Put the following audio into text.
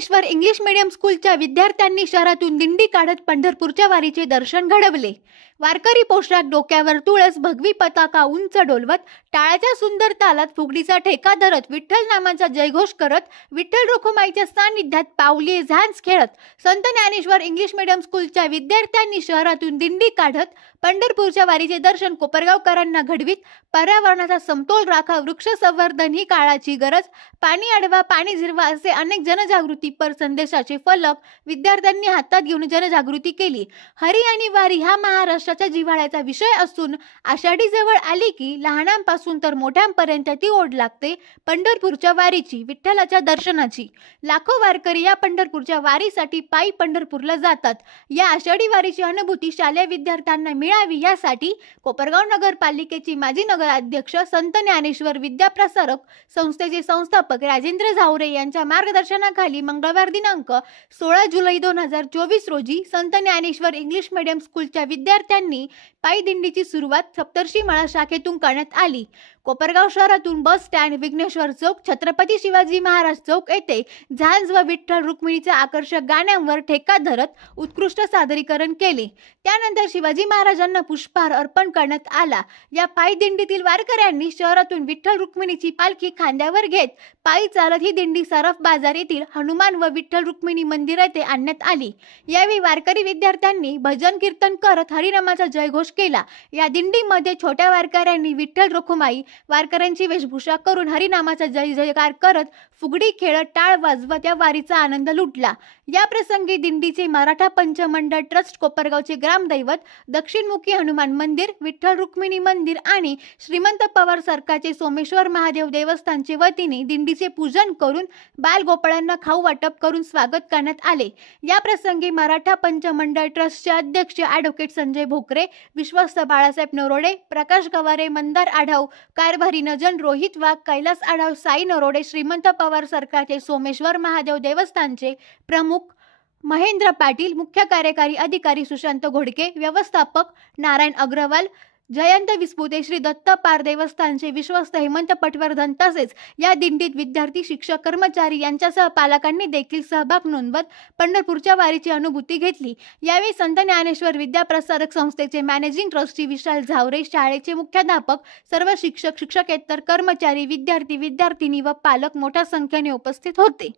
Dnyaneshwar English medium स्कूलच्या विद्यार्थ्यांनी शहरातून दिंडी काढत पंढरपूरच्या वारीचे दर्शन घडवले। वारकरी पोशाख, डोक्यावर तुळस, भगवी पताका उंच डोलवत, टाळाच्या सुंदर तालात फुगडीचा ठेका धरत, विठ्ठल नामाचा जयघोष करत, विठ्ठल रुक्माईच्या सानिध्यात पावली झांज खेळत संत ज्ञानेश्वर इंग्लिश मीडियम स्कूलच्या विद्यार्थ्यांनी शहरातून दिंडी काढत पंढरपूरच्या वारीचे दर्शन कोपरगावकरांना घडवीत पर्यावरणाचा समतोल राखा, वृक्ष संवर्धन ही काळाची गरज, पाणी अडवा पाणी जिरवा असे अनेक जनजागृतीपर संदेशाचे फलक विद्यार्थ्यांनी हातात घेऊन जनजागृती केली। हरी आणि वारी हा महाराष्ट्राच्या जिव्हाळ्याचा विषय असून आषाढी जवळ आली की लहानांपासून तर मोठ्यांपर्यंत ती ओढ लागते पंढरपूरच्या वारीची, विठ्ठलाच्या दर्शनाची। लाखो वारकरी या पंढरपूरच्या वारीसाठी पायी पंढरपूरला जातात। या आषाढी वारीची अनुभूती शालेय विद्यार्थ्यांना मिळावी यासाठी कोपरगाव नगरपालिकेची माजी नगराध्यक्ष संत ज्ञानेश्वर विद्याप्रसारक संस्थेचे संस्थापक राजेंद्र झावरे यांच्या मार्गदर्शनाखाली मंगळवार दिनांक 16 जुलै 2024 रोजी संत ज्ञानेश्वर इंग्लिश मीडियम स्कूलच्या विद्यार्थ्यांनी पायी दिंडीची सुरुवात सप्तर्षीमाळा शाखेतून करण्यात आली। कोपरगाव शहरातून बस स्टँड, विघ्नेश्वर चौक, छत्रपती शिवाजी महाराज चौक येथे झांज व विठ्ठल रुक्मिणीच्या आकर्षक गाण्यांवर ठेका धरत उत्कृष्ट सादरीकरण केले। त्यानंतर शिवाजी महाराजांना पुष्पहार अर्पण करण्यात आला। या पायी दिंडीतील वारकऱ्यांनी शहरातून विठ्ठल रुक्मिणीची पालखी खांद्यावर घेत पायी चालत ही दिंडी सरफ बाजार येथील हनुमान व विठ्ठल रुक्मिणी मंदिर येथे आणण्यात आली। यावेळी वारकरी विद्यार्थ्यांनी भजन कीर्तन करत हरिनामाचा जयघोष केला। या दिंडीमध्ये छोट्या वारकऱ्यांनी विठ्ठल रुक्माई वारकऱ्यांची वेशभूषा करून हरिनामाचा जय जयकार करत फुगडी खेळत टाळ वाजवत या वारीचा आनंद लुटला। या प्रसंगी दिंडीचे मराठा पंचमंडळ ट्रस्ट, कोपरगावचे ग्रामदैवत, दक्षिणमुखी हनुमान मंदिर, विठ्ठल रुक्मिणी मंदिर आणि श्रीमंत पवार सरकारचे सोमेश्वर महादेव देवस्थानचे वतीने दिंडीचे पूजन करून बालगोपाळांना खाऊ वाटप करून स्वागत करण्यात आले। या प्रसंगी मराठा पंचमंडळ ट्रस्टचे अध्यक्ष ॲडव्होकेट संजय भोकरे, विश्वस्त बाळासाहेब नरोडे, प्रकाश गवारे, मंदार आढाव, कारभारी नजन, रोहित वाघ, कैलास आढाव, साई नरोडे, श्रीमंत पवार सरकारचे सोमेश्वर महादेव देवस्थानचे प्रमुख महेंद्र पाटील, मुख्य कार्यकारी अधिकारी सुशांत घोडके, व्यवस्थापक नारायण अग्रवाल, जयंत विस्पुते, श्री दत्त पार देवस्थानचे विश्वस्त हेमंत पटवर्धन तसेच या दिंडीत विद्यार्थी, शिक्षक, कर्मचारी यांच्यासह पालकांनी देखील सहभाग नोंदवत पंढरपूरच्या वारीची अनुभूती घेतली। यावेळी संत ज्ञानेश्वर विद्याप्रसारक संस्थेचे मॅनेजिंग ट्रस्टी विशाल झावरे, शाळेचे मुख्याध्यापक, सर्व शिक्षक, शिक्षकेतर कर्मचारी, विद्यार्थी, विद्यार्थिनी व पालक मोठ्या संख्येने उपस्थित होते।